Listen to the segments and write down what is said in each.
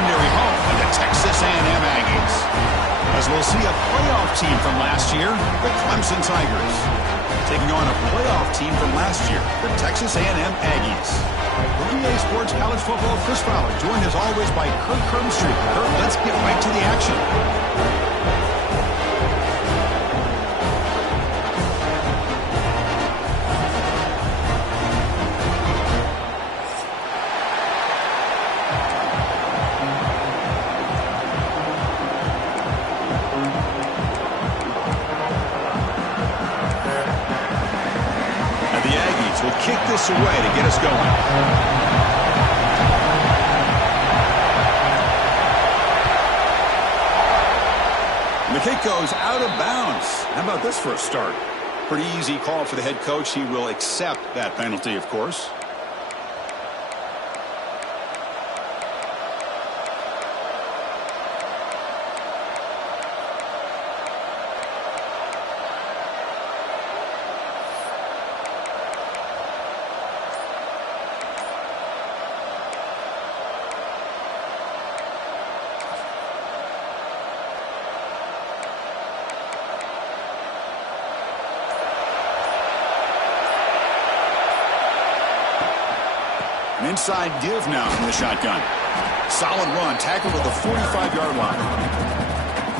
legendary home of the Texas A&M Aggies. As we'll see a playoff team from last year, the Clemson Tigers, taking on a playoff team from last year, the Texas A&M Aggies. For EA Sports College Football, Chris Fowler, joined as always by Kurt Kirkstreet. Kurt, let's get right to the action. Will kick this away to get us going. The kick goes out of bounds. How about this for a start? Pretty easy call for the head coach. He will accept that penalty, of course. An inside give now from the shotgun. Solid run, tackled at the 45-yard line.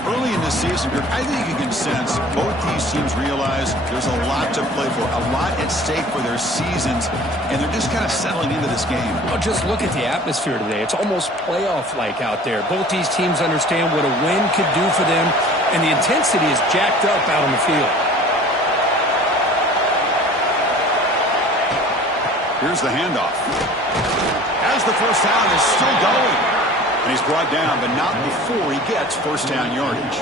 Early in this season, I think you can sense both these teams realize there's a lot to play for, a lot at stake for their seasons, and they're just kind of settling into this game. Well, just look at the atmosphere today. It's almost playoff-like out there. Both these teams understand what a win could do for them, and the intensity is jacked up out on the field. Here's the handoff. As the first down is still going. And he's brought down, but not before he gets first down yardage.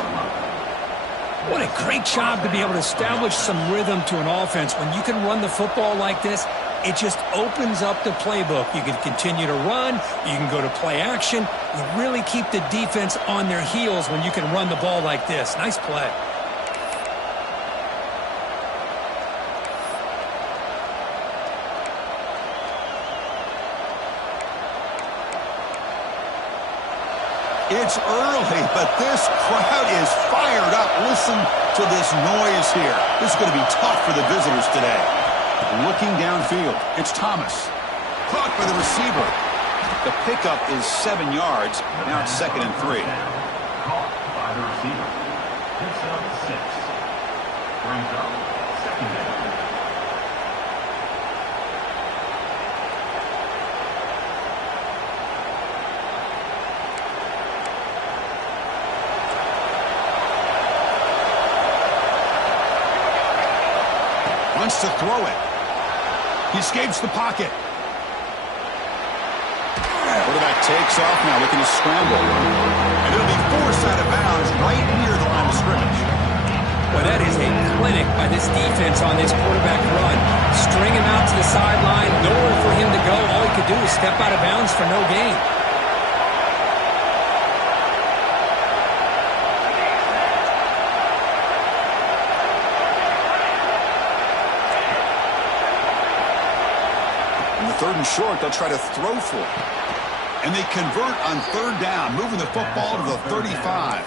What a great job to be able to establish some rhythm to an offense. When you can run the football like this, it just opens up the playbook. You can continue to run. You can go to play action. You really keep the defense on their heels when you can run the ball like this. Nice play. It's early, but this crowd is fired up. Listen to this noise here. This is going to be tough for the visitors today. Looking downfield, it's Thomas. Caught by the receiver. The pickup is 7 yards. Now it's 2nd and 3. Caught by the receiver. Picks up 6. Brings up 2nd and 3. Wants to throw it. He escapes the pocket. Quarterback takes off now, looking to scramble. And it'll be forced out of bounds right near the line of scrimmage. Well, that is a clinic by this defense on this quarterback run. String him out to the sideline, nowhere for him to go. All he could do is step out of bounds for no gain. Third and short, they'll try to throw for it. And they convert on 3rd down, moving the football to the 35.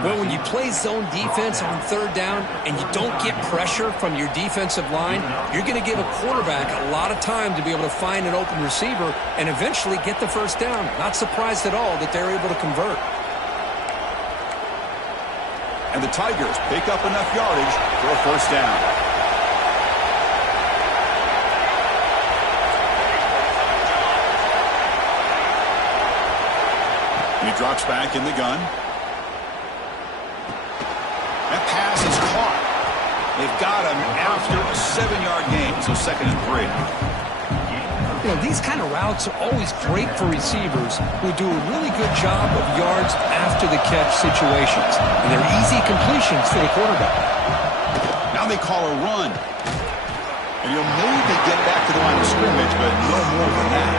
Well, when you play zone defense on 3rd down and you don't get pressure from your defensive line, you're going to give a quarterback a lot of time to be able to find an open receiver and eventually get the first down. Not surprised at all that they're able to convert. And the Tigers pick up enough yardage for a first down. And he drops back in the gun. That pass is caught. They've got him after a 7-yard gain, so 2nd and 3. You know, these kind of routes are always great for receivers who do a really good job of yards after the catch situations. And they're easy completions for the quarterback. Now they call a run. And you'll maybe get back to the line of scrimmage, but no more than that.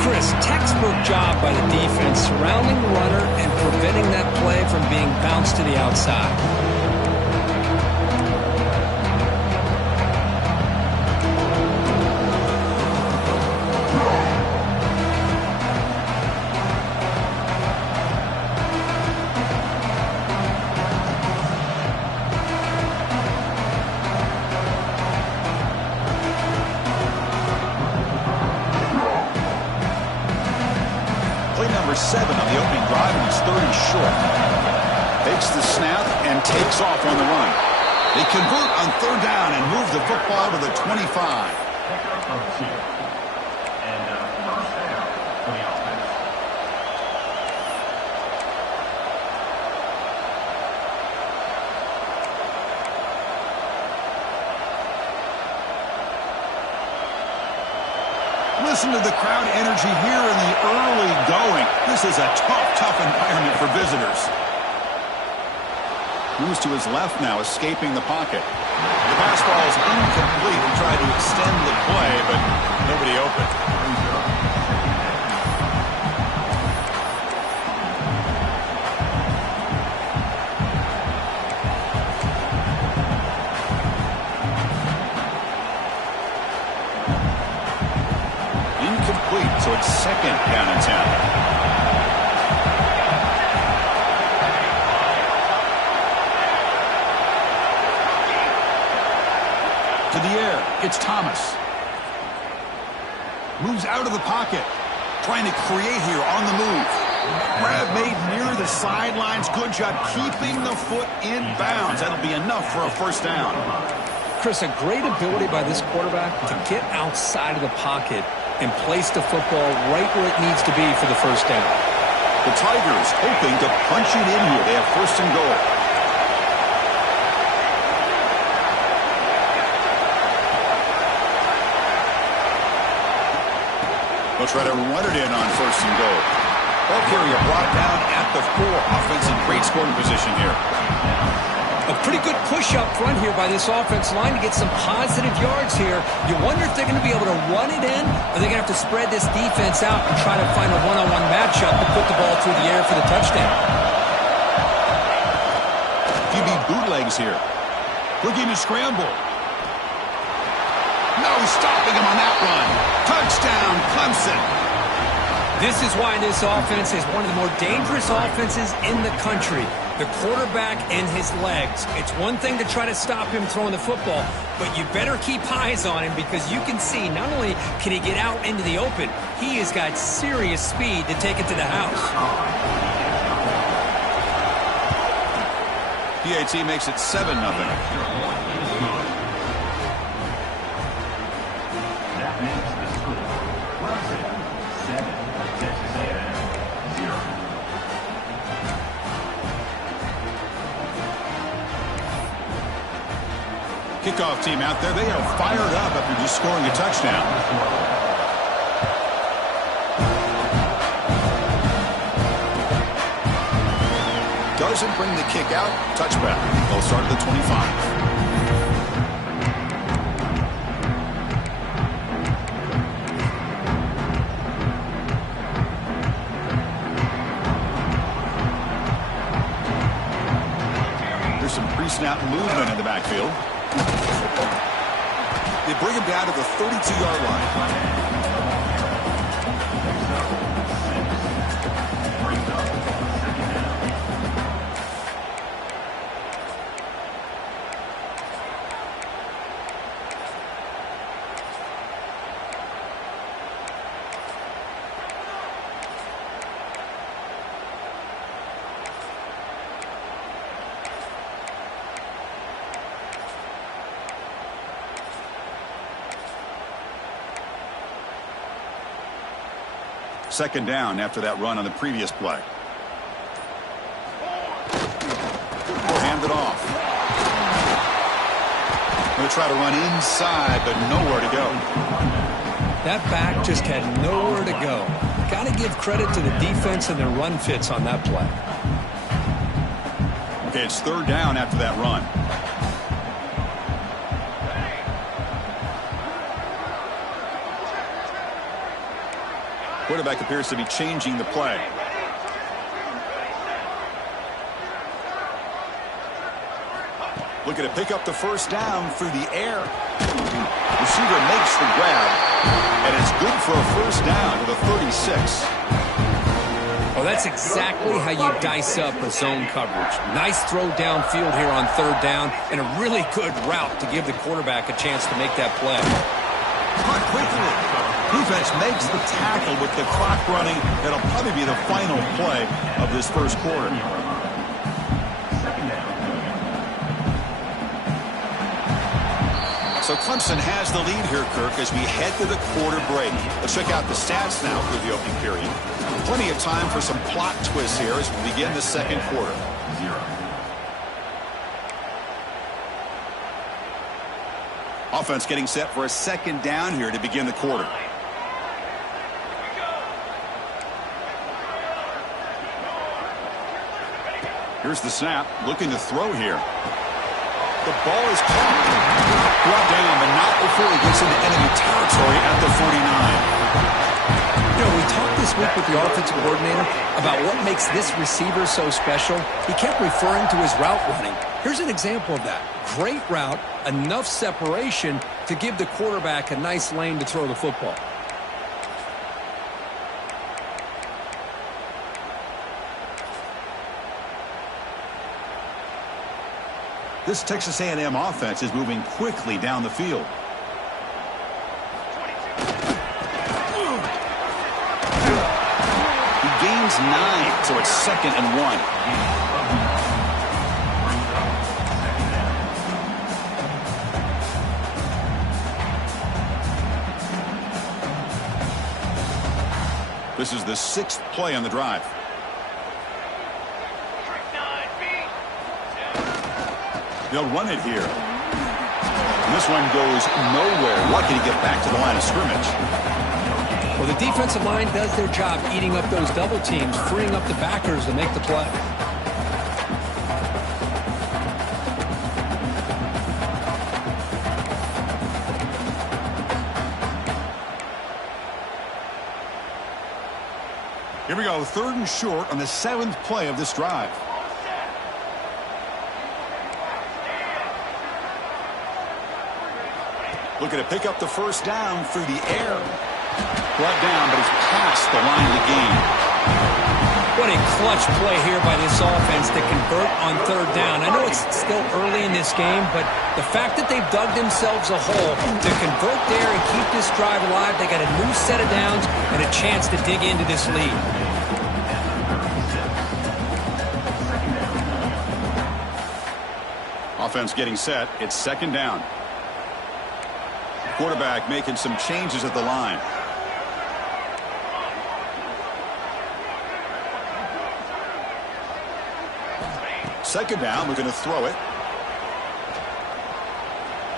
Chris, textbook job by the defense surrounding the runner and preventing that play from being bounced to the outside. for 7 on the opening drive, and he's 30 short. Takes the snap and takes off on the run. They convert on 3rd down and move the football to the 25. Listen to the crowd energy here in the early going. This is a tough environment for visitors. Moves to his left now, escaping the pocket. The pass ball is incomplete. He tried to extend the play, but nobody open. Incomplete, so it's 2nd down and 10. To the air, it's Thomas. Moves out of the pocket. Trying to create here on the move. Grab made near the sidelines. Good job keeping the foot in bounds. That'll be enough for a 1st down. Chris, a great ability by this quarterback to get outside of the pocket and place the football right where it needs to be for the 1st down. The Tigers hoping to punch it in here. They have 1st and goal. They'll try to run it in on 1st and goal. Ball carrier brought down at the 4. Offense in great scoring position here. A pretty good push up front here by this offense line to get some positive yards here. You wonder if they're going to be able to run it in, or they're going to have to spread this defense out and try to find a one-on-one matchup to put the ball through the air for the touchdown. QB bootlegs here. Looking to scramble. No stopping him on that run. Touchdown, Clemson. This is why this offense is one of the more dangerous offenses in the country. The quarterback and his legs. It's one thing to try to stop him throwing the football, but you better keep eyes on him because you can see not only can he get out into the open, he has got serious speed to take it to the house. PAT makes it 7-0. Kickoff team out there. They are fired up after just scoring a touchdown. Doesn't bring the kick out. Touchback. They'll start at the 25. There's some pre-snap movement in the backfield. They bring him down to the 32-yard line. Second down after that run on the previous play. Hand it off. Going to try to run inside, but nowhere to go. That back just had nowhere to go. Got to give credit to the defense and their run fits on that play. Okay, it's third down after that run. Quarterback appears to be changing the play. Looking to pick up the first down through the air. Receiver makes the grab, and it's good for a first down to the 36. Well, that's exactly how you dice up a zone coverage. Nice throw downfield here on third down, and a really good route to give the quarterback a chance to make that play. Caught quickly. Defense makes the tackle with the clock running. That'll probably be the final play of this first quarter. So Clemson has the lead here, Kirk, as we head to the quarter break. Let's check out the stats now for the opening period. Plenty of time for some plot twists here as we begin the second quarter. 0. Offense getting set for a second down here to begin the quarter. Here's the snap, looking to throw here. The ball is caught, brought down, but not before he gets into enemy territory at the 49. You know, we talked this week with the offensive coordinator about what makes this receiver so special. He kept referring to his route running. Here's an example of that. Great route, enough separation to give the quarterback a nice lane to throw the football. This Texas A&M offense is moving quickly down the field. He gains 9, so it's 2nd and 1. This is the 6th play on the drive. They'll run it here. And this one goes nowhere. Lucky to get back to the line of scrimmage. Well, the defensive line does their job eating up those double teams, freeing up the backers to make the play. Here we go, 3rd and short on the 7th play of this drive. Looking to pick up the first down through the air. Brought down, but he's past the line of the game. What a clutch play here by this offense to convert on 3rd down. I know it's still early in this game, but the fact that they've dug themselves a hole to convert there and keep this drive alive, they got a new set of downs and a chance to dig into this lead. Offense getting set. It's 2nd down. Quarterback making some changes at the line. Second down, we're going to throw it.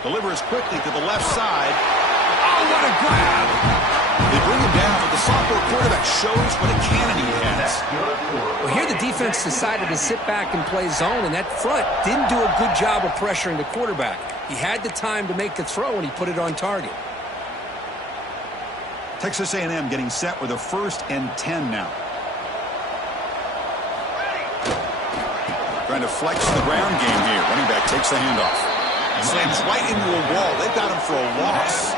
Delivers quickly to the left side. Oh, what a grab! They bring him down, but the sophomore quarterback shows what a cannon he has. Well, here the defense decided to sit back and play zone, and that front didn't do a good job of pressuring the quarterback. He had the time to make the throw, and he put it on target. Texas A&M getting set with a 1st and 10 now. Trying to flex the ground game here. Running back takes the handoff. Slams right into a wall. They've got him for a loss.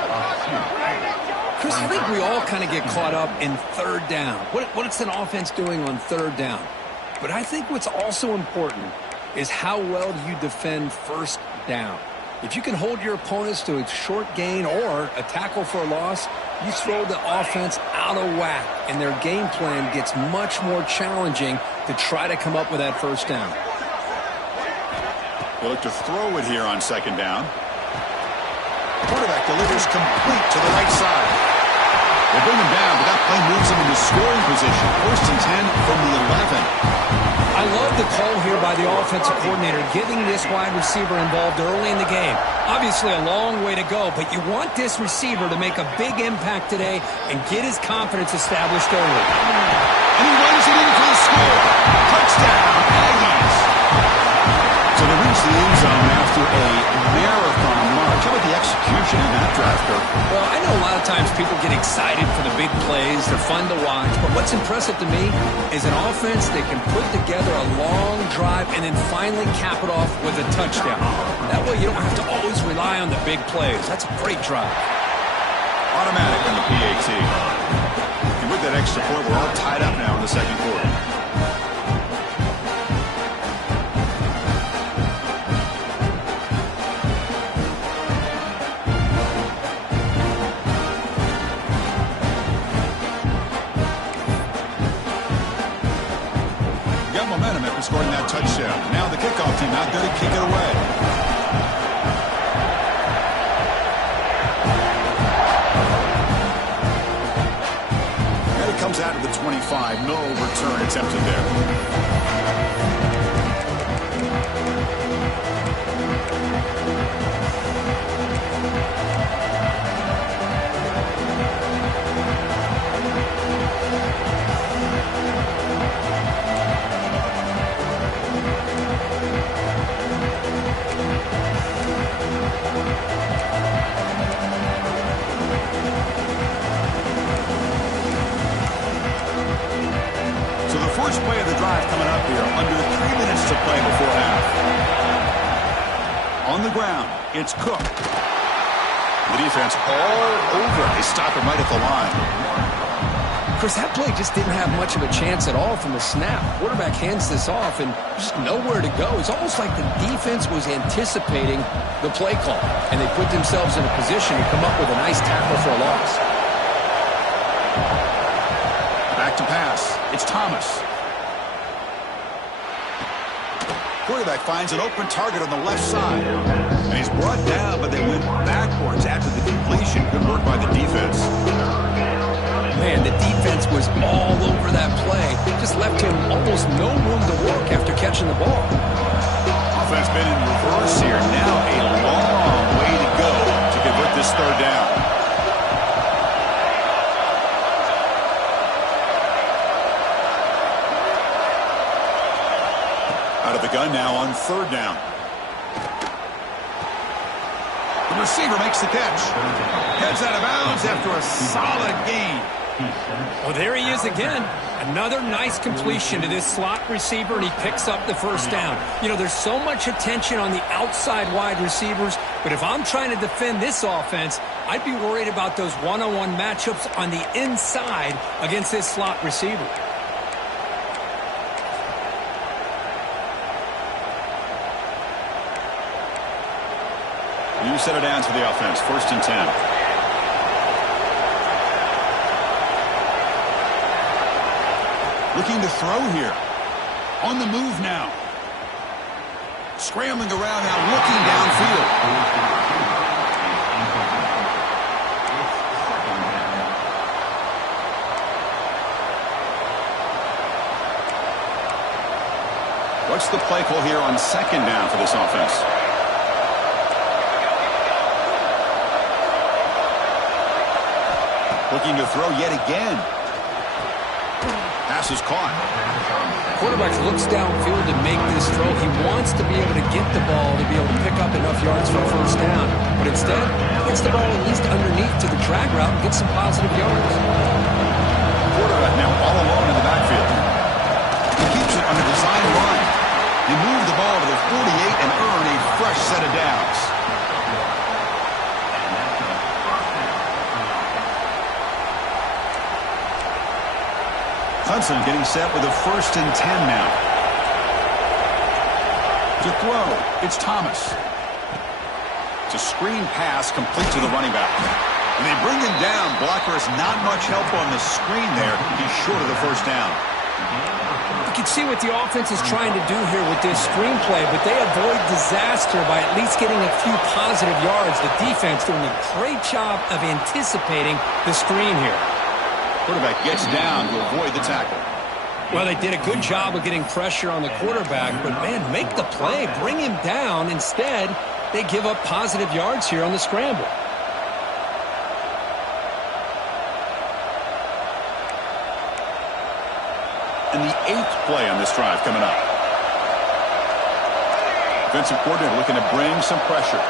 Chris, I think we all kind of get caught up in 3rd down. What's an offense doing on 3rd down? But I think what's also important is how well do you defend 1st down. If you can hold your opponents to a short gain or a tackle for a loss, you throw the offense out of whack, and their game plan gets much more challenging to try to come up with that 1st down. They look to throw it here on 2nd down. Quarterback delivers complete to the right side. They bring him down, but that play moves him into scoring position. 1st and 10 from the 11. I love the call here by the offensive coordinator, getting this wide receiver involved early in the game. Obviously a long way to go, but you want this receiver to make a big impact today and get his confidence established early. And he runs it in for the score. Touchdown, Aggies. So they reach the end zone after a marathon march. How about the execution in that drive, Kirk? Well, I know a lot of times people get excited for the big plays. They're fun to watch. But what's impressive to me is an offense that can put together a long drive and then finally cap it off with a touchdown. That way you don't have to always rely on the big plays. That's a great drive. Automatic on the PAT. And with that extra point, we're all tied up now in the second quarter. scoring that touchdown. Now the kickoff team out there to kick it away. And it comes out of the 25. No return attempted there. First play of the drive coming up here. Under 3 minutes to play before half. On the ground, it's Cook. The defense all over. They stop him right at the line. Chris, that play just didn't have much of a chance at all from the snap. Quarterback hands this off, and there's just nowhere to go. It's almost like the defense was anticipating the play call, and they put themselves in a position to come up with a nice tackle for a loss. Back to pass. It's Thomas. Quarterback finds an open target on the left side. And he's brought down, but they went backwards after the completion. Good work by the defense. Man, the defense was all over that play. Just left him almost no room to work after catching the ball. Offense been in reverse here. Now a long way to go to convert this third down. Out of the gun now on third down. The receiver makes the catch. Heads out of bounds after a solid gain. Well, there he is again. Another nice completion to this slot receiver, and he picks up the first down. You know, there's so much attention on the outside wide receivers, but if I'm trying to defend this offense, I'd be worried about those one-on-one matchups on the inside against this slot receiver. You set it down to the offense. 1st and 10. Looking to throw here. On the move now. Scrambling around now, looking downfield. What's the play call here on 2nd down for this offense? Looking to throw yet again. Pass is caught. Quarterback looks downfield to make this throw. He wants to be able to get the ball to be able to pick up enough yards for a first down. But instead, he gets the ball at least underneath to the drag route and gets some positive yards. Quarterback now all alone in the backfield. He keeps it on the design line. He moved the ball to the 48 and earned a fresh set of downs. Hudson getting set with a 1st and 10 now. To throw, it's Thomas. It's a screen pass complete to the running back. And they bring him down. Blocker has not much help on the screen there. He's short of the first down. You can see what the offense is trying to do here with this screenplay, but they avoid disaster by at least getting a few positive yards. The defense doing a great job of anticipating the screen here. Quarterback gets down to avoid the tackle. Well, they did a good job of getting pressure on the quarterback, but, man, make the play. Bring him down. Instead, they give up positive yards here on the scramble. And the 8th play on this drive coming up. Defensive coordinator looking to bring some pressure.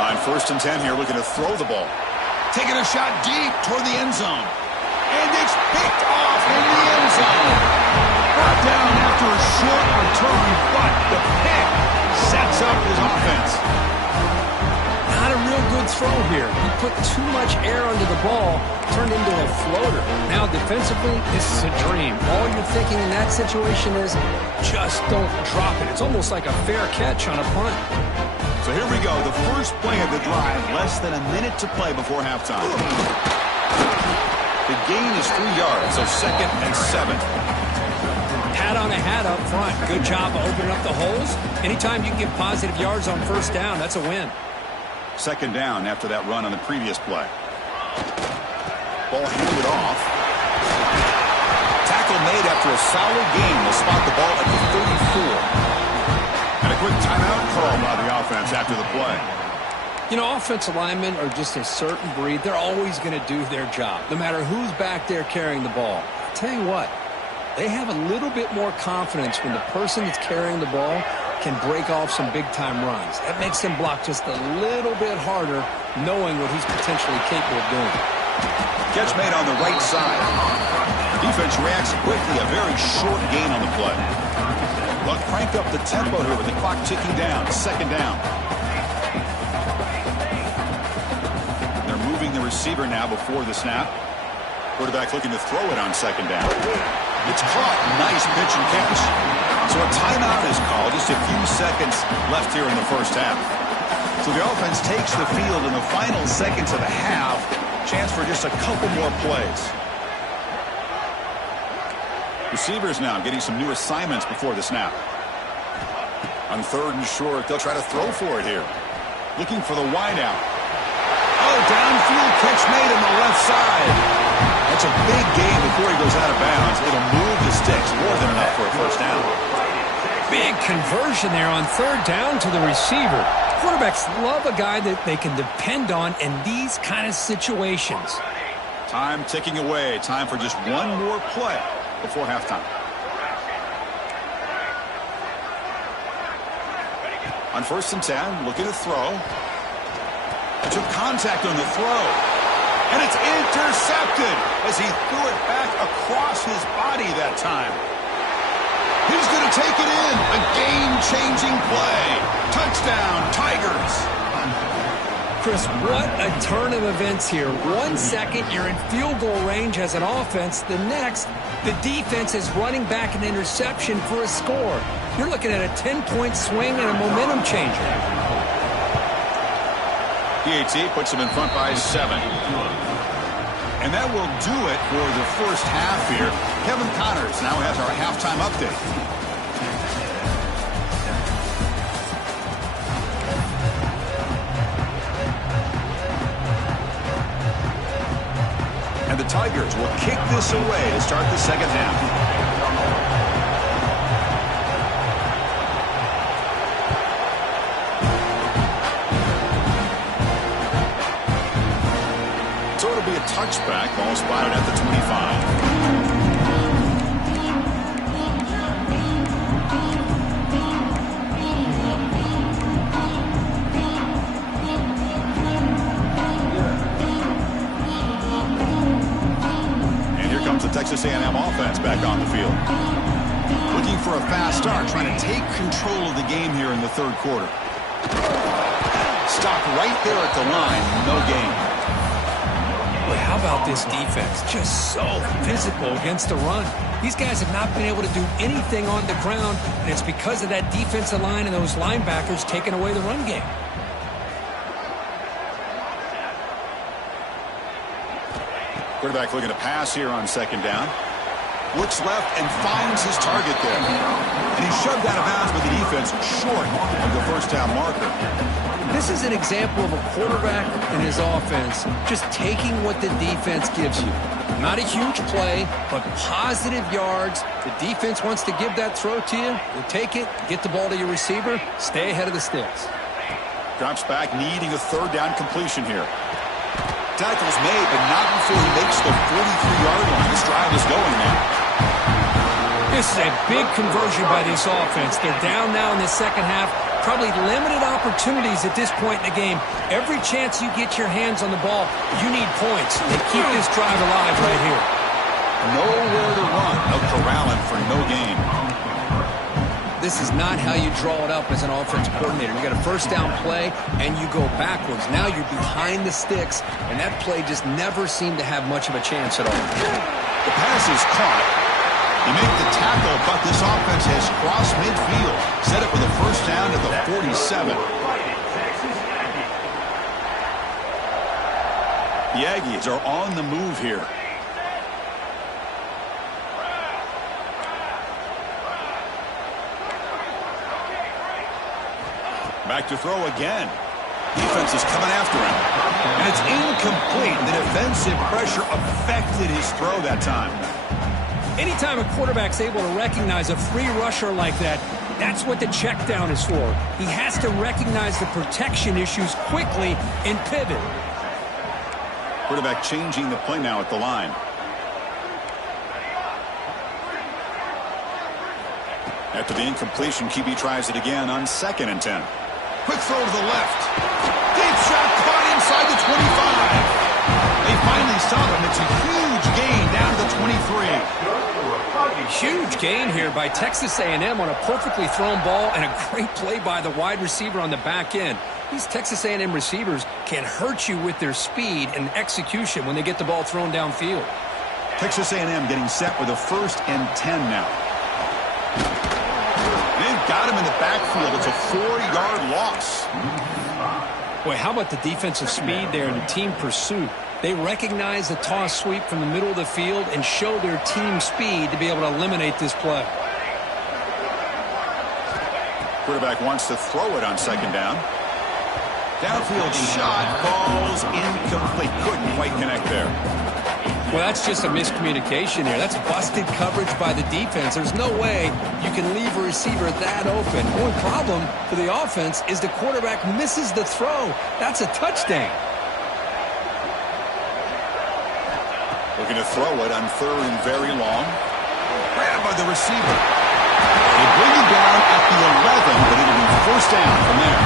On 1st and 10 here, looking to throw the ball. Taking a shot deep toward the end zone. And it's picked off in the end zone. Brought down after a short return, but the pick sets up his offense. Not a real good throw here. He put too much air under the ball, turned into a floater. Now, defensively, this is a dream. All you're thinking in that situation is just don't drop it. It's almost like a fair catch on a punt. So here we go, the first play of the drive, less than a minute to play before halftime. The gain is 3 yards, so 2nd and 7. Pat on a hat up front. Good job of opening up the holes. Anytime you can get positive yards on first down, that's a win. 2nd down after that run on the previous play. Ball handed off. Tackle made after a solid gain. They'll spot the ball at the 34. And a quick timeout call by the offense after the play. You know, offensive linemen are just a certain breed. They're always going to do their job, no matter who's back there carrying the ball. I'll tell you what, they have a little bit more confidence when the person that's carrying the ball can break off some big-time runs. That makes them block just a little bit harder, knowing what he's potentially capable of doing. Catch made on the right side. Defense reacts quickly. A very short gain on the play. They'll crank up the tempo here with the clock ticking down. 2nd down. They're moving the receiver now before the snap. Quarterback looking to throw it on 2nd down. It's caught. Nice pitch and catch. So a timeout is called. Just a few seconds left here in the first half. So the offense takes the field in the final seconds of the half. Chance for just a couple more plays. Receivers now getting some new assignments before the snap. On 3rd and short, they'll try to throw for it here. Looking for the wideout. Oh, downfield catch made on the left side. That's a big gain before he goes out of bounds. It'll move the sticks. More than enough for a first down. Big conversion there on 3rd down to the receiver. Quarterbacks love a guy that they can depend on in these kind of situations. Time ticking away. Time for just one more play before halftime. On 1st and 10, looking to throw. Took contact on the throw. And it's intercepted as he threw it back across his body that time. He's going to take it in. A game-changing play. Touchdown, Tigers. Chris, what a turn of events here. 1 second, you're in field goal range as an offense. The next, the defense is running back an interception for a score. You're looking at a 10-point swing and a momentum changer. PAT puts them in front by 7. And that will do it for the first half here. Kevin Connors now has our halftime update. And the Tigers will kick this away to start the 2nd half. Be a touchback. Ball spotted at the 25. And here comes the Texas A&M offense back on the field. Looking for a fast start, trying to take control of the game here in the 3rd quarter. Stopped right there at the line. No gain. How about this defense? Just so physical against the run. These guys have not been able to do anything on the ground, and it's because of that defensive line and those linebackers taking away the run game. Quarterback looking to pass here on 2nd down. Looks left and finds his target there. And he's shoved out of bounds with the defense short of the first down marker. This is an example of a quarterback and his offense just taking what the defense gives you. Not a huge play, but positive yards. The defense wants to give that throw to you. You take it, get the ball to your receiver, stay ahead of the sticks. Drops back, needing a 3rd down completion here. Tackle's made, but not before he makes the 43-yard line. This drive is going now. This is a big conversion by this offense. They're down now in the 2nd half. Probably limited opportunities at this point in the game. Every chance you get your hands on the ball, you need points. They keep this drive alive right here. Nowhere to run. No corralling for no gain. This is not how you draw it up as an offense coordinator. You got a first down play, and you go backwards. Now you're behind the sticks, and that play just never seemed to have much of a chance at all. The pass is caught. You make the tackle, but this offense has crossed midfield. Set up with a first down at the 47. The Aggies are on the move here. Back to throw again. Defense is coming after him. And it's incomplete. The defensive pressure affected his throw that time. Anytime a quarterback's able to recognize a free rusher like that, that's what the check down is for. He has to recognize the protection issues quickly and pivot. Quarterback changing the play now at the line. After the incompletion, QB tries it again on 2nd and 10. Quick throw to the left. Deep shot caught inside the 25. They finally stop him. It's a huge gain down to the 23. Huge gain here by Texas A&M on a perfectly thrown ball and a great play by the wide receiver on the back end. These Texas A&M receivers can hurt you with their speed and execution when they get the ball thrown downfield. Texas A&M getting set with a 1st and 10 now. They've got him in the backfield. It's a 4-yard loss. Boy, how about the defensive speed there and the team pursuit? They recognize the toss sweep from the middle of the field and show their team speed to be able to eliminate this play. Quarterback wants to throw it on 2nd down. Downfield shot falls incomplete. Couldn't quite connect there. Well, that's just a miscommunication here. That's busted coverage by the defense. There's no way you can leave a receiver that open. The only problem for the offense is the quarterback misses the throw. That's a touchdown. Looking to throw it on 3rd and very long. Grabbed by the receiver. They bring him down at the 11, but it'll be 1st down from there.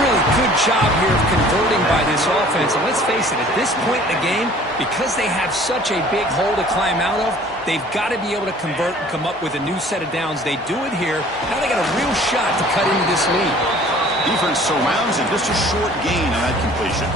Really good job here of converting by this offense. And let's face it, at this point in the game, because they have such a big hole to climb out of, they've got to be able to convert and come up with a new set of downs. They do it here. Now they got a real shot to cut into this lead. Defense surrounds it. Just a short gain on that completion.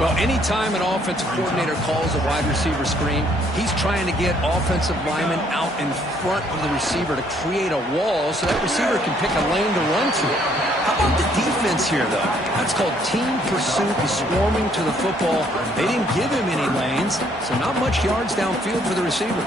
Well, anytime an offensive coordinator calls a wide receiver screen, he's trying to get offensive linemen out in front of the receiver to create a wall so that receiver can pick a lane to run through. How about the defense here, though? That's called team pursuit and swarming to the football. They didn't give him any lanes, so not much yards downfield for the receiver.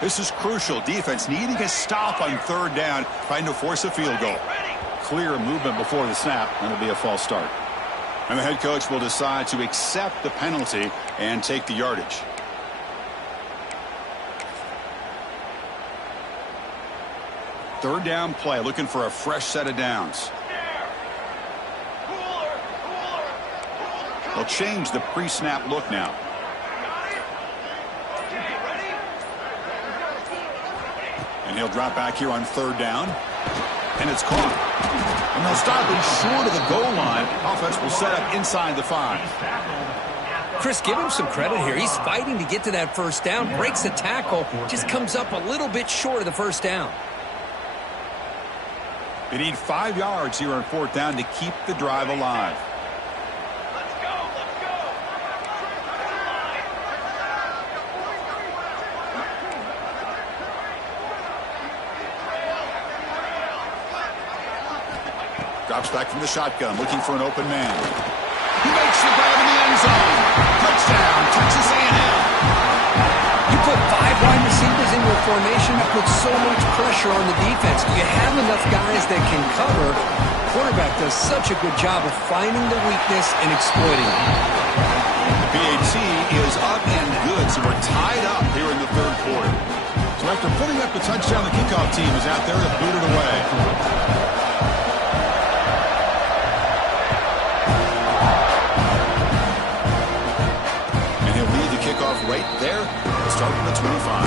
This is crucial. Defense needing a stop on 3rd down, trying to force a field goal. Clear movement before the snap, and it'll be a false start. And the head coach will decide to accept the penalty and take the yardage. Third down play, looking for a fresh set of downs. They'll change the pre-snap look now. And he'll drop back here on 3rd down. And it's caught. And they'll stop him short of the goal line. Offense will set up inside the 5. Chris, give him some credit here. He's fighting to get to that 1st down, breaks the tackle, just comes up a little bit short of the 1st down. They need 5 yards here on 4th down to keep the drive alive. Drops back from the shotgun, looking for an open man. He makes the grab in the end zone. Touchdown, Texas A&M. You put 5 wide receivers in your formation, that puts so much pressure on the defense. Do you have enough guys that can cover? Quarterback does such a good job of finding the weakness and exploiting it. The PAT is up and good, so we're tied up here in the 3rd quarter. So after putting up the touchdown, the kickoff team is out there to boot it away. Kickoff right there, starting at 25.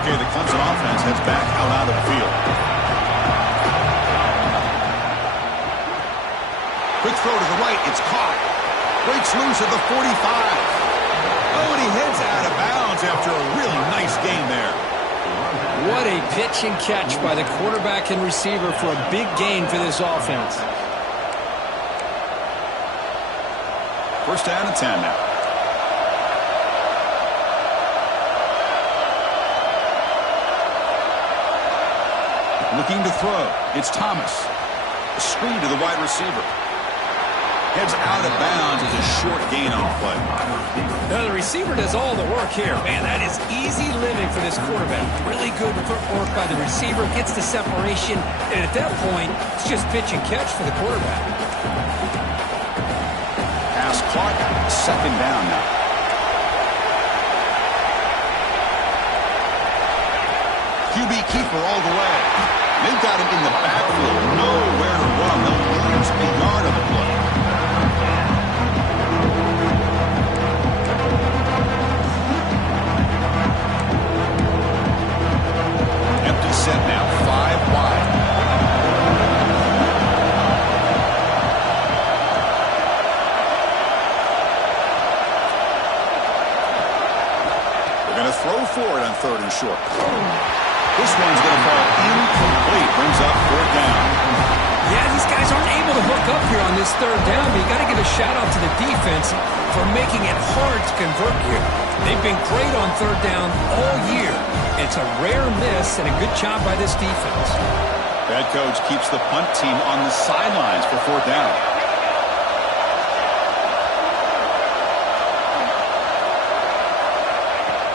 Okay, the Clemson offense heads back out of the field. throw to the right. It's caught. Breaks loose at the 45. Oh, and he heads out of bounds after a really nice gain there. What a pitch and catch by the quarterback and receiver for a big gain for this offense. First down and 10 now. Looking to throw. It's Thomas. A screen to the wide receiver. Heads out of bounds as a short gain on the play. Now the receiver does all the work here. Man, that is easy living for this quarterback. Really good footwork by the receiver. Gets the separation. And at that point, it's just pitch and catch for the quarterback. Pass caught. Second down now. QB keeper all the way. They've got him in the backfield. Nowhere to run. They'll lose a yard of the play. Empty set now. 5 wide. They're going to throw for it on 3rd and short. This one's going to fall incomplete. Brings up 4th down. Yeah, these guys aren't able to hook up here on this 3rd down, but you got to give a shout-out to the defense for making it hard to convert here. They've been great on 3rd down all year. It's a rare miss and a good job by this defense. Head coach keeps the punt team on the sidelines for 4th down.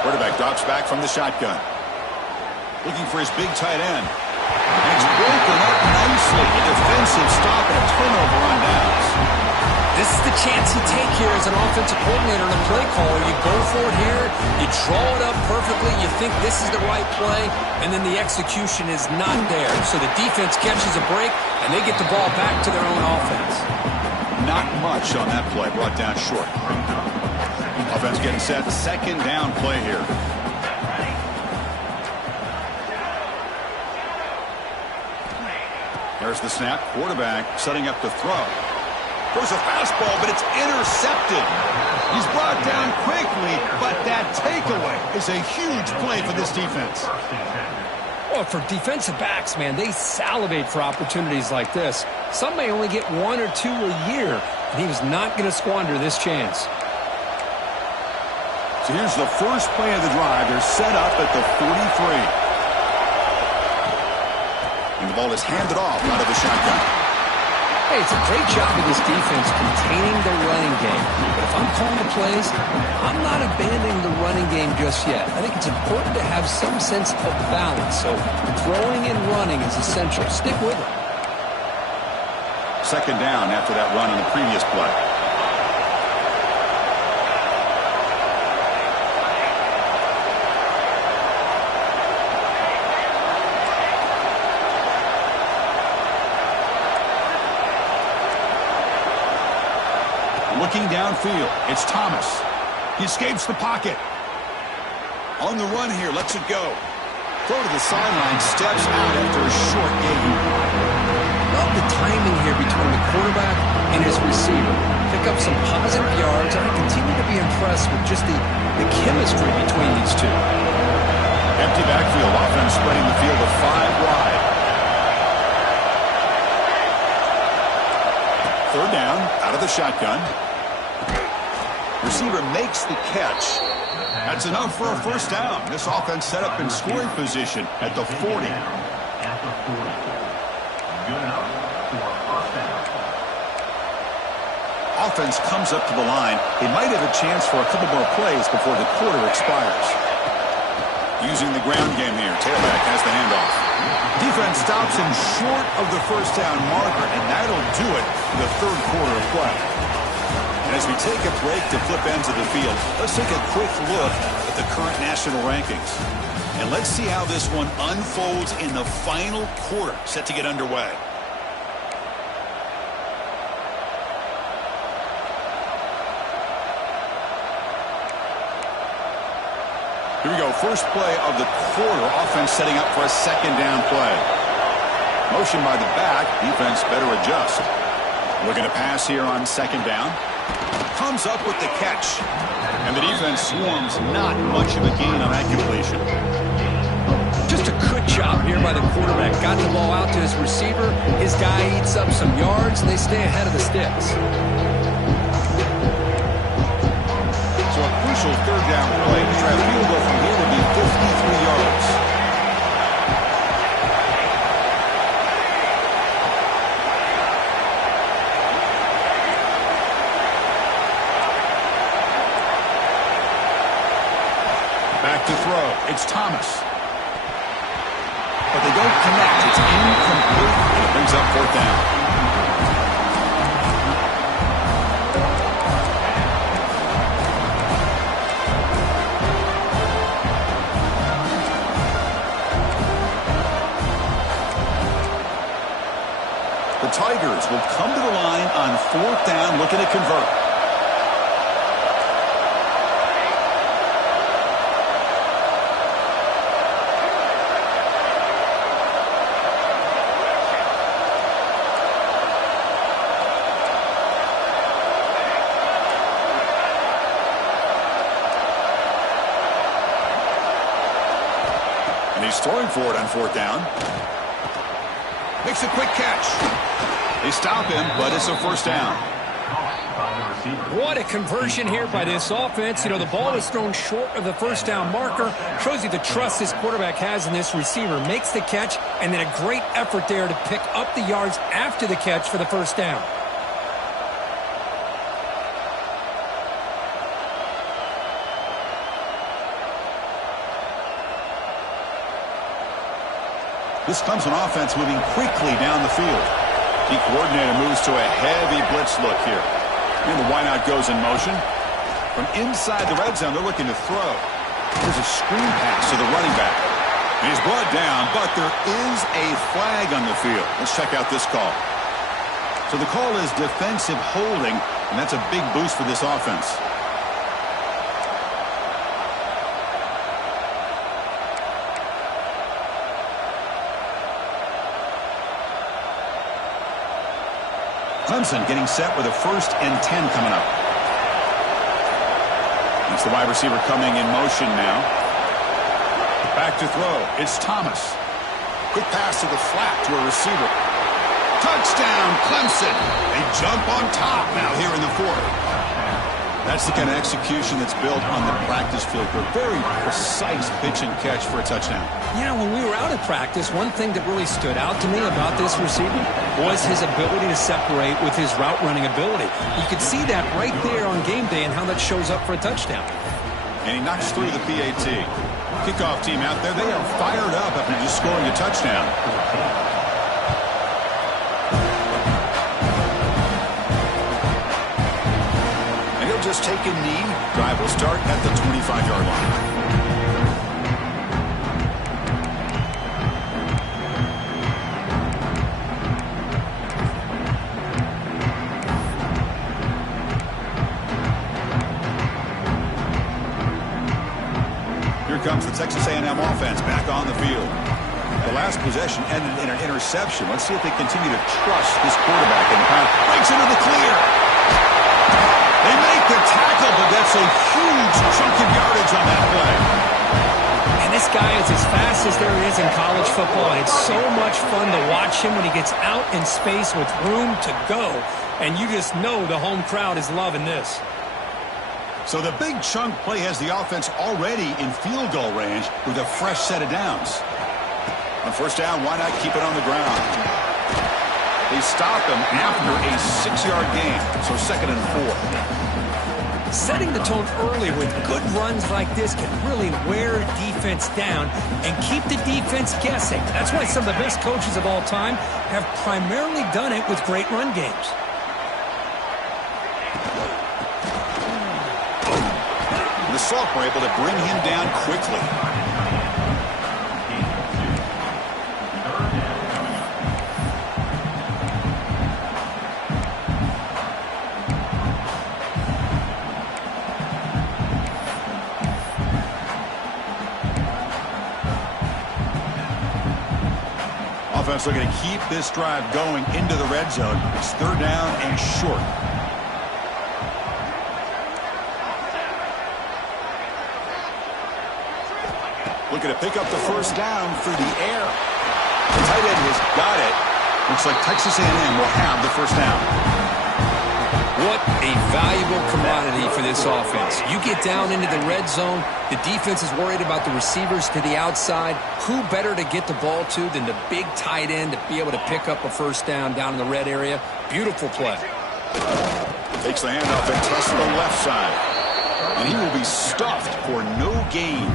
Quarterback drops back from the shotgun. Looking for his big tight end. And it's broken up nicely. A defensive stop and a turnover on downs. This is the chance you take here as an offensive coordinator and a play caller. You go for it here. You draw it up perfectly. You think this is the right play, and then the execution is not there. So the defense catches a break, and they get the ball back to their own offense. Not much on that play. Brought down short. Offense getting set. 2nd down play here. There's the snap. Quarterback setting up to throw. Throws a fastball, but it's intercepted. He's brought down quickly, but that takeaway is a huge play for this defense. Well, for defensive backs, man, they salivate for opportunities like this. Some may only get 1 or 2 a year, and he was not going to squander this chance. So here's the first play of the drive. They're set up at the 43. And the ball is handed off out of the shotgun. Hey, it's a great job of this defense containing the running game. But if I'm calling the plays, I'm not abandoning the running game just yet. I think it's important to have some sense of balance. So throwing and running is essential. Stick with it. 2nd down after that run on the previous play. Looking downfield, it's Thomas. He escapes the pocket. On the run here, lets it go. Throw to the sideline, steps out after a short gain. Love the timing here between the quarterback and his receiver. Pick up some positive yards, and I continue to be impressed with just the chemistry between these two. Empty backfield, offense spreading the field to 5 wide. 3rd down, out of the shotgun. Receiver makes the catch. That's enough for a first down. This offense set up in scoring position at the 40. At the 40. Good enough for a first down. Offense comes up to the line. They might have a chance for a couple more plays before the quarter expires. Using the ground game here. Tailback has the handoff. Defense stops him short of the first down marker, and that'll do it for the 3rd quarter of play. And as we take a break to flip ends of the field, let's take a quick look at the current national rankings. And let's see how this one unfolds in the final quarter, set to get underway. Here we go. First play of the quarter. Offense setting up for a 2nd down play. Motion by the back. Defense better adjust. Looking to pass here on second down. Comes up with the catch. And the defense swarms. Not much of a gain on that completion. Just a good job here by the quarterback. Got the ball out to his receiver. His guy eats up some yards, and they stay ahead of the sticks. So a crucial third down play. To try a field goal from here would be 53 yards. Back to throw. It's Thomas. But they don't connect. It's incomplete. And it brings up fourth down. The Tigers will come to the line on fourth down, looking to convert. He's throwing for it on fourth down. Makes a quick catch. They stop him, but it's a first down. What a conversion here by this offense. You know, the ball is thrown short of the first down marker. Shows you the trust this quarterback has in this receiver. Makes the catch, and then a great effort there to pick up the yards after the catch for the first down. This comes an offense moving quickly down the field. The coordinator moves to a heavy blitz look here. And the wideout goes in motion. From inside the red zone, they're looking to throw. There's a screen pass to the running back. And he's brought down, but there is a flag on the field. Let's check out this call. So the call is defensive holding, and that's a big boost for this offense. Clemson getting set with a 1st and 10 coming up. It's the wide receiver coming in motion now. Back to throw. It's Thomas. Quick pass to the flat to a receiver. Touchdown, Clemson. They jump on top now here in the fourth. That's the kind of execution that's built on the practice field. A very precise pitch and catch for a touchdown. Yeah, when we were out at practice, one thing that really stood out to me about this receiver was his ability to separate with his route running ability. You could see that right there on game day and how that shows up for a touchdown. And he knocks through the PAT. Kickoff team out there, they are fired up after just scoring a touchdown. And he'll just take a knee. Drive will start at the 25-yard line. Comes the Texas A&M offense back on the field. The last possession ended in an interception. Let's see if they continue to trust this quarterback in the pass. Breaks into the clear. They make the tackle, but that's a huge chunk of yardage on that play. And this guy is as fast as there is in college football. And it's so much fun to watch him when he gets out in space with room to go. And you just know the home crowd is loving this. So the big chunk play has the offense already in field goal range with a fresh set of downs. On first down, why not keep it on the ground? They stop him after a 6-yard gain, so 2nd and 4. Setting the tone early with good runs like this can really wear defense down and keep the defense guessing. That's why some of the best coaches of all time have primarily done it with great run games. The Salk were able to bring him down quickly. Offense looking to keep this drive going into the red zone. It's third down and short. Looking to pick up the first down through the air. The tight end has got it. Looks like Texas A&M will have the first down. What a valuable commodity for this offense. You get down into the red zone, the defense is worried about the receivers to the outside. Who better to get the ball to than the big tight end to be able to pick up a first down in the red area? Beautiful play. Takes the handoff and tests the left side. And he will be stuffed for no gain.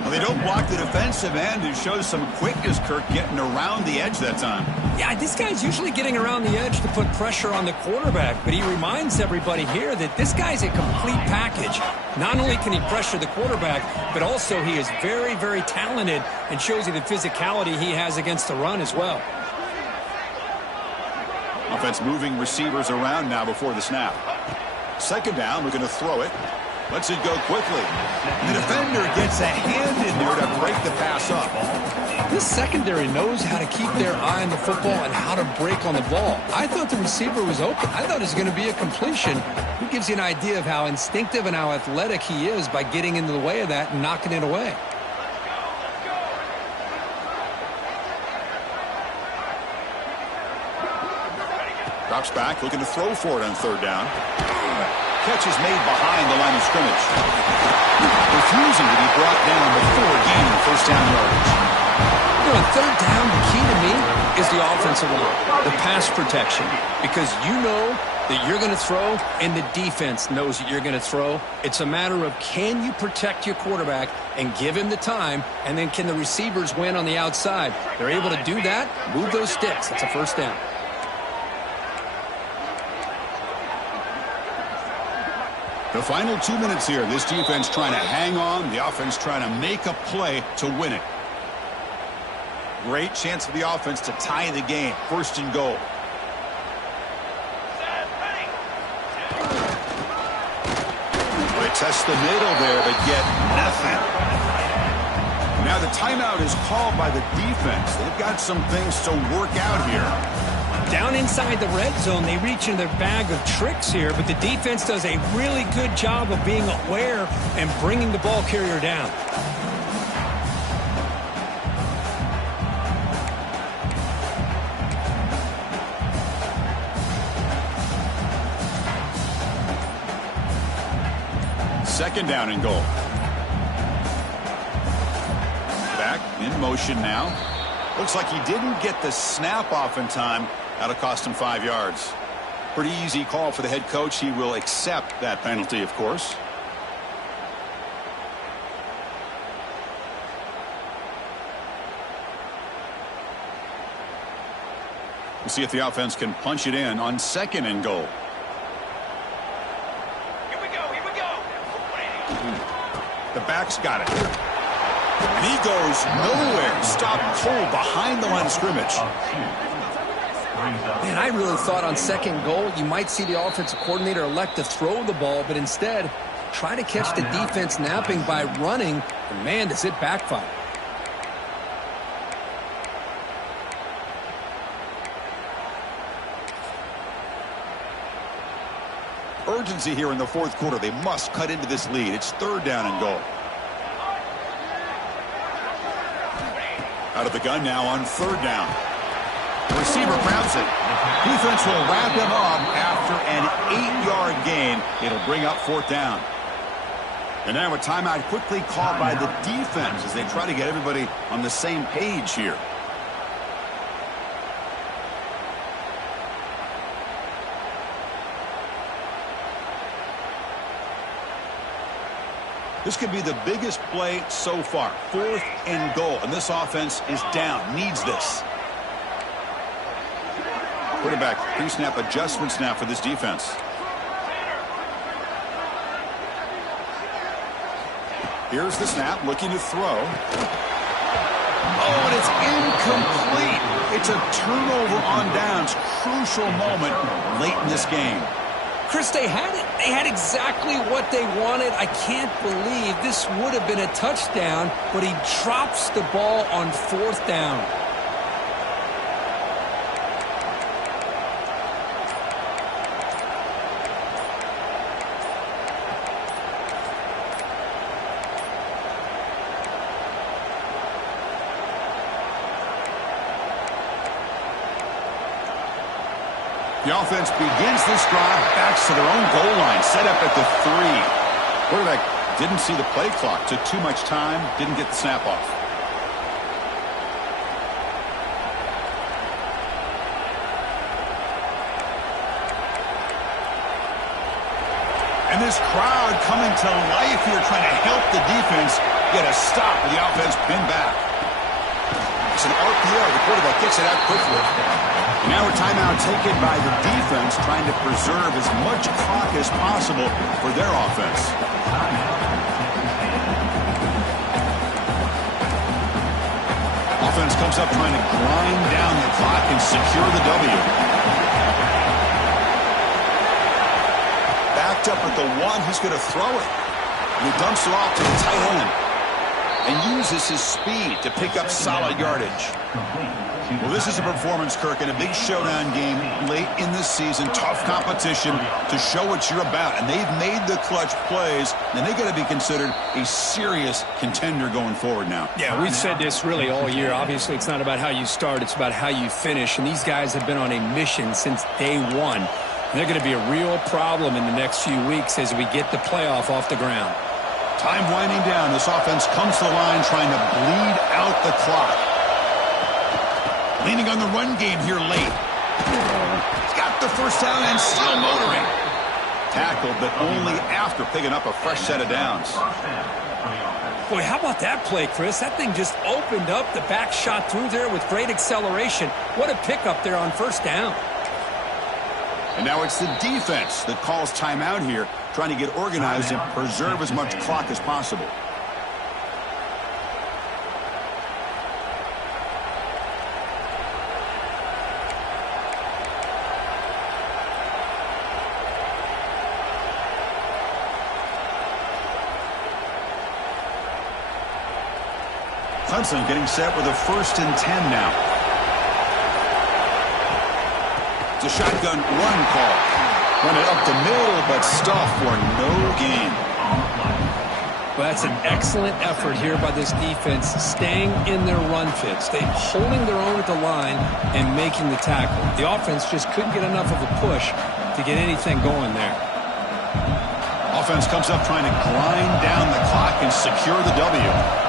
Well, they don't block the defensive end, who shows some quickness, Kirk, getting around the edge that time. Yeah, this guy's usually getting around the edge to put pressure on the quarterback, but he reminds everybody here that this guy's a complete package. Not only can he pressure the quarterback, but also he is very, very talented and shows you the physicality he has against the run as well. Offense moving receivers around now before the snap. Second down, looking to throw it. Lets it go quickly. The defender gets a hand in there to break the pass up. This secondary knows how to keep their eye on the football and how to break on the ball. I thought the receiver was open. I thought it was going to be a completion. It gives you an idea of how instinctive and how athletic he is by getting into the way of that and knocking it away. Drops back, looking to throw for it on third down. Catch is made behind the line of scrimmage. Refusing to be brought down before gaining first down yardage. You know, third down, the key to me is the offensive line, the pass protection, because you know that you're going to throw and the defense knows that you're going to throw. It's a matter of, can you protect your quarterback and give him the time, and then can the receivers win on the outside? They're able to do that, move those sticks. It's a first down. The final 2 minutes here. This defense trying to hang on. The offense trying to make a play to win it. Great chance for the offense to tie the game. First and goal. They test the middle there, but get nothing. Now the timeout is called by the defense. They've got some things to work out here. Down inside the red zone, they reach in their bag of tricks here, but the defense does a really good job of being aware and bringing the ball carrier down. Second down and goal. Back in motion now. Looks like he didn't get the snap off in time. That'll cost him 5 yards. Pretty easy call for the head coach. He will accept that penalty, of course. We'll see if the offense can punch it in on second and goal. Here we go. The back's got it. And he goes nowhere. Stopped cold behind the line of scrimmage. Man, I really thought on second goal you might see the offensive coordinator elect to throw the ball, but instead try to catch the defense napping by running. And man, does it backfire. Urgency here in the fourth quarter. They must cut into this lead. It's third down and goal. Out of the gun now on third down. The receiver grabs it. Defense will wrap him up after an 8-yard gain. It'll bring up fourth down. And now a timeout quickly called by the defense as they try to get everybody on the same page here. This could be the biggest play so far. Fourth and goal. And this offense is down. Needs this. Quarterback pre-snap adjustments now for this defense. Here's the snap, looking to throw. Oh, and it's incomplete. It's a turnover on downs. Crucial moment late in this game. Chris, they had it. They had exactly what they wanted. I can't believe this would have been a touchdown, but he drops the ball on fourth down. The offense begins this drive, backs to their own goal line, set up at the 3. Quarterback didn't see the play clock, took too much time, didn't get the snap off. And this crowd coming to life here, trying to help the defense get a stop with the offense pinned back. It's an RPO. The quarterback gets it out quickly. And now a timeout taken by the defense, trying to preserve as much clock as possible for their offense. Offense comes up trying to grind down the clock and secure the W. Backed up at the 1, he's going to throw it. And he dumps it off to the tight end and uses his speed to pick up solid yardage. Well, this is a performance, Kirk, in a big showdown game late in the season. Tough competition to show what you're about. And they've made the clutch plays, and they got to be considered a serious contender going forward now. Yeah, we've said this really all year. Obviously, it's not about how you start. It's about how you finish. And these guys have been on a mission since day one. And they're going to be a real problem in the next few weeks as we get the playoff off the ground. Time winding down. This offense comes to the line trying to bleed out the clock. Leaning on the run game here late. He's got the first down and still motoring. Tackled, but only after picking up a fresh set of downs. Boy, how about that play, Chris? That thing just opened up. The back shot through there with great acceleration. What a pickup there on first down. And now it's the defense that calls timeout here, trying to get organized and preserve as much clock as possible. Clemson getting set with a 1st and 10 now. It's a shotgun run call. Run it up the middle, but stuff for no gain. Well, that's an excellent effort here by this defense, staying in their run fit, holding their own at the line and making the tackle. The offense just couldn't get enough of a push to get anything going there. Offense comes up trying to grind down the clock and secure the W.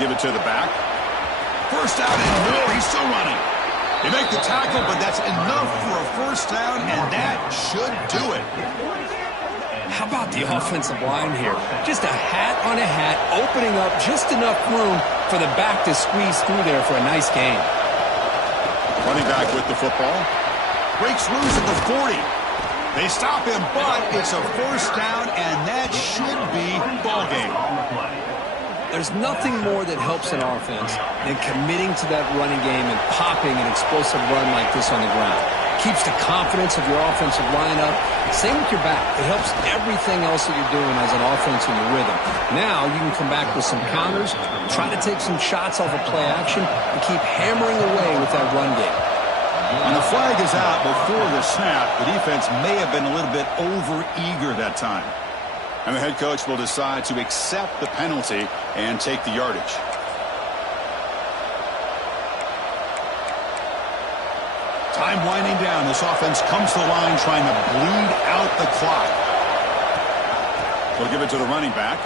Give it to the back. First down and more. He's still running. They make the tackle, but that's enough for a first down, and that should do it. How about the offensive line here? Just a hat on a hat, opening up just enough room for the back to squeeze through there for a nice gain. Running back with the football. Breaks loose at the 40. They stop him, but it's a first down, and that should be ball game. There's nothing more that helps an offense than committing to that running game and popping an explosive run like this on the ground. Keeps the confidence of your offensive line up. Same with your back. It helps everything else that you're doing as an offense in your rhythm. Now you can come back with some counters, try to take some shots off of play action, and keep hammering away with that run game. And the flag is out before the snap. The defense may have been a little bit over-eager that time. And the head coach will decide to accept the penalty and take the yardage. Time winding down. This offense comes to the line trying to bleed out the clock. They'll give it to the running back.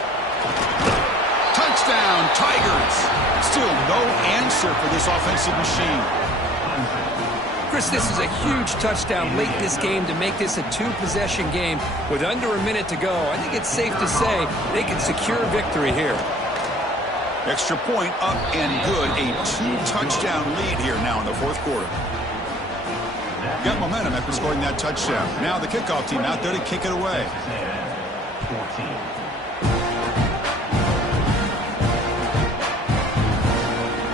Touchdown, Tigers. Still no answer for this offensive machine. Chris, this is a huge touchdown late in this game to make this a 2-possession game with under a minute to go. I think it's safe to say they can secure victory here. Extra point up and good. A 2-touchdown lead here now in the 4th quarter. Got momentum after scoring that touchdown. Now the kickoff team out there to kick it away. 14.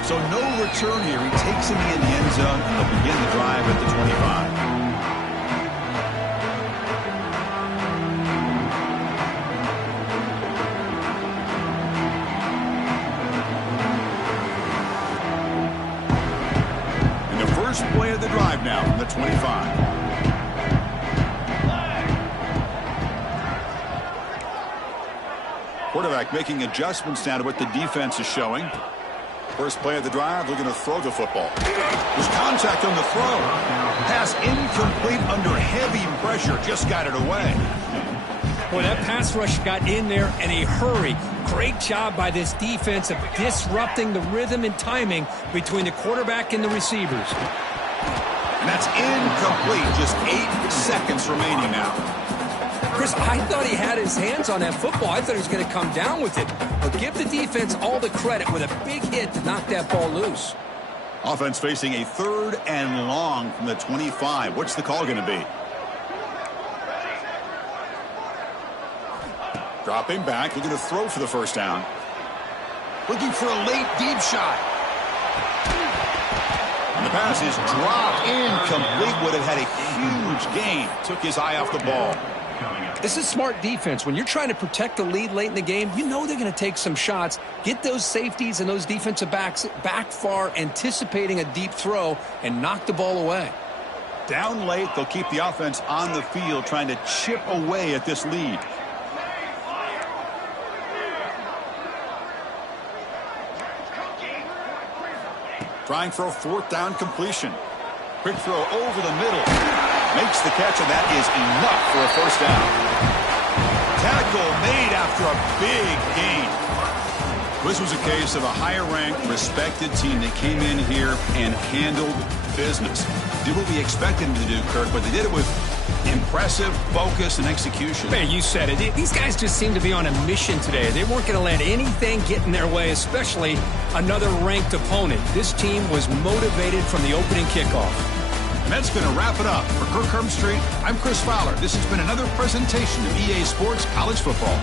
So no return here. He takes him in the end zone, and they'll begin the drive at the 25. And the first play of the drive now from the 25. 25. Quarterback making adjustments now to what the defense is showing. First play of the drive, they're going to throw the football. There's contact on the throw. Pass incomplete under heavy pressure. Just got it away. Boy, that pass rush got in there in a hurry. Great job by this defense of disrupting the rhythm and timing between the quarterback and the receivers. And that's incomplete. Just 8 seconds remaining now. Chris, I thought he had his hands on that football. I thought he was going to come down with it. But give the defense all the credit with a big hit to knock that ball loose. Offense facing a 3rd and long from the 25. What's the call going to be? Dropping back, looking to throw for the first down. Looking for a late deep shot. And the pass is dropped incomplete. Would have had a huge gain. Took his eye off the ball. This is smart defense. When you're trying to protect the lead late in the game, you know they're going to take some shots, get those safeties and those defensive backs back far, anticipating a deep throw, and knock the ball away. Down late, they'll keep the offense on the field, trying to chip away at this lead. Trying for a 4th down completion. Quick throw over the middle. Makes the catch, and that is enough for a first down. Tackle made after a big gain. This was a case of a higher-ranked, respected team that came in here and handled business. Did what we expected them to do, Kirk, but they did it with impressive focus and execution. Man, you said it. These guys just seem to be on a mission today. They weren't going to let anything get in their way, especially another ranked opponent. This team was motivated from the opening kickoff. And that's going to wrap it up. For Kirk Herbstreit, I'm Chris Fowler. This has been another presentation of EA Sports College Football.